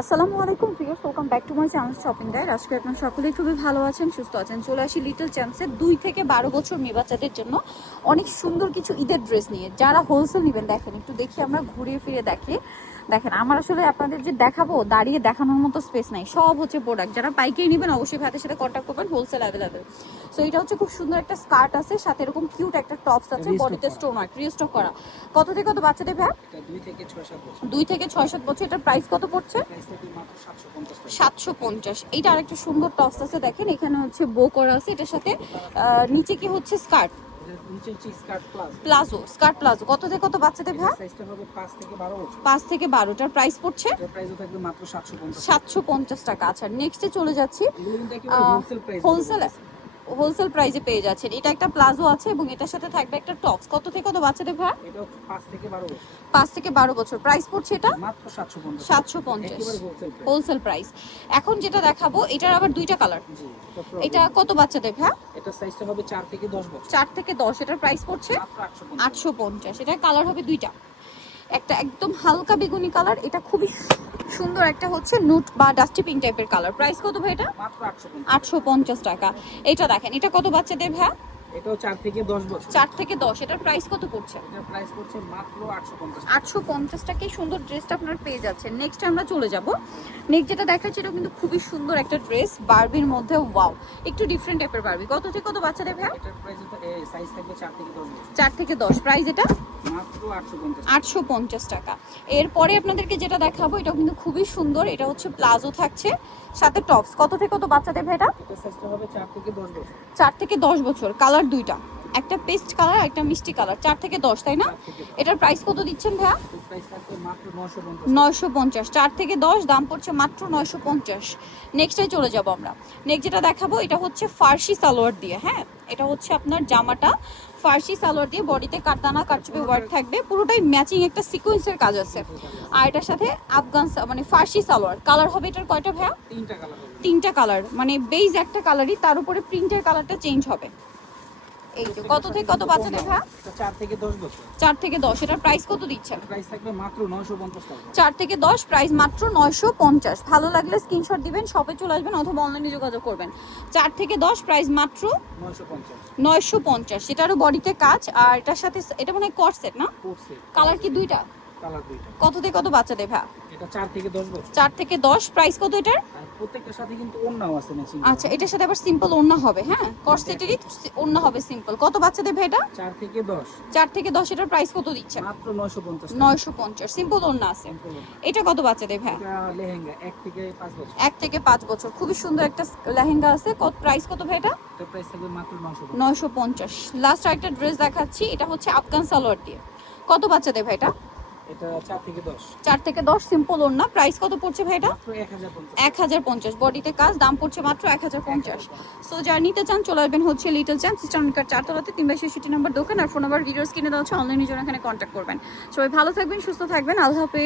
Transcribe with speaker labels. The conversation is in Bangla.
Speaker 1: আসসালামু আলাইকুম figures welcome back to my channel shopping guide. আজকে আপনার সকলেই খুবই ভালো আছেন, সুস্থ আছেন। চলে আসি লিটল চ্যাম্পসের দুই থেকে বারো বছর মেয়ে বাচ্চাদের জন্য অনেক সুন্দর কিছু ঈদের ড্রেস নিয়ে। যারা হোলসেল নেবেন দেখেন, একটু দেখি আমরা ঘুরিয়ে ফিরে দেখি। দেখেন আমার আসলে আপনাদের যে দেখাবো দাঁড়িয়ে দেখানোর মতো স্পেস নাই। সব হচ্ছে প্রোডাক্ট যারা পাইকারি নেবেন অবশ্যই ভাতের সাথে কন্ট্যাক্ট করবেন হোলসেল অ্যাভেলেবেল সো এটা হচ্ছে খুব সুন্দর একটা স্কার্ট আছে সাথে এরকম কিউট একটা টপস আছে বডিতে। স্টোন ওয়ার্ক রিস্টক করা। কত থেকে কত বাচ্চাদের ভ্যা
Speaker 2: এটা দুই থেকে ছয় সাত বছর।
Speaker 1: এটার প্রাইস কত পড়ছে?
Speaker 2: সাতশো পঞ্চাশ
Speaker 1: এইটা আরেকটা সুন্দর টপস আছে দেখেন এখানে হচ্ছে বো করা আছে এটার সাথে নিচে কি হচ্ছে স্কার্ট প্লাজো। Skirt palazzo. কত থেকে কত বাচ্চাদের ভাই?
Speaker 2: সাইজটা হবে পাঁচ থেকে বারো বছর।
Speaker 1: পাঁচ থেকে বারোটার প্রাইস পড়ছে?
Speaker 2: এটার প্রাইসও থাকবে মাত্র সাতশো পঞ্চাশ
Speaker 1: সাতশো পঞ্চাশ টাকা। আচ্ছা নেক্সটে চলে যাচ্ছি।
Speaker 2: প্রাইস
Speaker 1: হোলসেল হোলসেল প্রাইসে পেয়ে যাচ্ছেন। এটা একটা প্লাজো আছে এবং এটার সাথে থাকবে একটা টপস। কত থেকে কত বাচ্চাদের ভ্যা
Speaker 2: এটা পাঁচ থেকে বারো বছর।
Speaker 1: পাঁচ থেকে বারো বছর। প্রাইস পড়ছে এটা?
Speaker 2: মাত্র সাতশো পঞ্চাশ।
Speaker 1: সাতশো পঞ্চাশ।
Speaker 2: একেবারে হোলসেল প্রাইস।
Speaker 1: এখন যেটা দেখাবো এটার আবার দুইটা কালার।
Speaker 2: জি এটা
Speaker 1: এটা কত বাচ্চাদের ভ্যা
Speaker 2: এটা সাইজটা হবে চার থেকে দশ বছর।
Speaker 1: চার থেকে দশ। এটার প্রাইস পড়ছে?
Speaker 2: মাত্র আটশো পঞ্চাশ।
Speaker 1: আটশো পঞ্চাশ। এটার কালার হবে দুইটা। একটা একদম হালকা বেগুনি কালার এটা খুবই সুন্দর একটা হচ্ছে নুট বা ডাস্টি পিঙ্ক টাইপের কালার প্রাইস কত ভাই এটা?
Speaker 2: আটশো পঞ্চাশ।
Speaker 1: টাকা। এটা দেখেন এটা কত বাচ্চাদের ভ্যা
Speaker 2: এটাও চার থেকে দশ বছর।
Speaker 1: চার থেকে দশ এটার প্রাইস কত পড়ছে?
Speaker 2: এটার প্রাইস পড়ছে মাত্র আটশো পঞ্চাশ
Speaker 1: আটশো পঞ্চাশ টাকায় সুন্দর ড্রেসটা আপনার পেয়ে যাচ্ছেন। নেক্সট আমরা চলে যাব। নেক্সট যেটা দেখাচ্ছি এটা কিন্তু খুবই সুন্দর একটা ড্রেস বারবির মধ্যে ওয়াও একটু ডিফারেন্ট টাইপের বারবি কত থেকে কত বাচ্চাদের ভ্যা
Speaker 2: এটার প্রাইস সাইজ থাকবে চার থেকে দশ বছর।
Speaker 1: চার থেকে দশ। প্রাইস এটা?
Speaker 2: আটশো পঞ্চাশ
Speaker 1: টাকা। এরপরে আপনাদেরকে যেটা দেখাবো এটা কিন্তু খুবই সুন্দর। এটা হচ্ছে প্লাজো থাকছে সাথে টপস কত থেকে কত বাচ্চাদের ভেটা
Speaker 2: চার থেকে দশ বছর।
Speaker 1: কালার দুইটা। একটা পেস্ট কালার একটা মিষ্টি কালার। চার থেকে দশ তাই না? এটার প্রাইস কত দিচ্ছেন ভাইয়া? নয়শো পঞ্চাশ চার থেকে দশ দাম পড়ছে মাত্র নয়শো পঞ্চাশ। নেক্সটে চলে যাব আমরা। নেক্সট যেটা দেখাবো এটা হচ্ছে ফার্সি সালোয়ার দিয়ে হ্যাঁ? এটা হচ্ছে আপনার জামাটা। ফার্সি সালোয়ার দিয়ে বডিতে কাটদানা কাটচুপে ওয়ার্ক থাকবে। পুরোটাই ম্যাচিং একটা সিকোয়েন্সের কাজ আছে। আর এটার সাথে আফগান মানে ফার্সি সালোয়ার। কালার হবে এটার কয়টা ভাইয়া?
Speaker 2: তিনটা কালার
Speaker 1: তিনটা কালার মানে বেজ একটা কালারই তার উপরে প্রিন্টের কালারটা চেঞ্জ হবে। এই যে কত থেকে কত ভাইয়া
Speaker 2: এটা? চার থেকে দশ বছর।
Speaker 1: 4 থেকে দশ এটার প্রাইস কত দিচ্ছেন?
Speaker 2: প্রাইস থাকবে মাত্র নশো পঞ্চাশ টাকা।
Speaker 1: চার থেকে দশ প্রাইস মাত্র নয়শো পঞ্চাশ। ভালো লাগলে স্ক্রিনশট দিবেন শপে চলে আসবেন অথবা অনলাইনে যোগাযোগ করবেন। চার থেকে দশ প্রাইস মাত্র
Speaker 2: নশো পঞ্চাশ।
Speaker 1: নয়শো পঞ্চাশ। এটারও বডিতে কাজ আর এটার সাথে এটা মনে হয় কটসেট না? কালার কি দুইটা?
Speaker 2: কালার দুইটা।
Speaker 1: কত থেকে কত বাচ্চা দেভা
Speaker 2: এটা চার থেকে দশ বছর।
Speaker 1: থেকে প্রাইস কত এটার?
Speaker 2: প্রত্যেকটার সাথে কিন্তু অন্যও আছে ম্যাচিং
Speaker 1: আচ্ছা এটার সাথে আবার সিম্পল হবে হ্যাঁ? হবে সিম্পল কত বাচ্চা দেবে এটা?
Speaker 2: চার থেকে
Speaker 1: এটার প্রাইস কত দিচ্ছেন
Speaker 2: মাত্র
Speaker 1: নয়শো সিম্পল আছে। এটা কত বাচ্চা দেবে
Speaker 2: এটা লেহেঙ্গা থেকে বছর।
Speaker 1: থেকে সুন্দর একটা লেহেঙ্গা আছে। কত প্রাইস কত ভাই এটা?
Speaker 2: এটা প্রাইস থাকবে মাত্র নশো
Speaker 1: নয়শো পঞ্চাশ। লাস্ট একটা ড্রেস দেখাচ্ছি। এটা হচ্ছে আফগান সালোয়ার দিয়ে কত বাচ্চা দেবে এটা?
Speaker 2: এটা থেকে
Speaker 1: সিম্পল ওড়না। প্রাইস কত পড়ছে ভাই এটা? বডিতে কাজ দাম পড়ছে মাত্র এক হাজার পঞ্চাশ। সো যারা নিতে চান চলে আসবেন হচ্ছে লিটল চ্যাম্প চারতলাতে নম্বর দোকান। আর ফোন নাম্বার ভিডিওস কিনে দেওয়া হচ্ছে জন্য এখানে করবেন। সবাই ভালো থাকবেন সুস্থ থাকবেন। আল্লাহ হাফেজ।